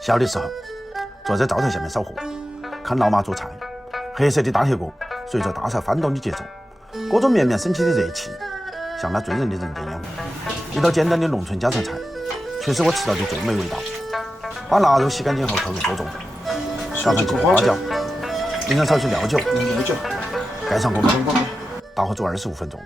小的时候，坐在灶台下面烧火，看老妈做菜，黑色的大铁锅随着大勺翻动的节奏，各种绵绵升起的热气，像那醉人的人间烟火。一道简单的农村家常菜，却是我吃到的最美味道。把腊肉洗干净后投入锅中，撒上几个花椒，淋上少许料酒，盖上锅盖，大火煮25分钟。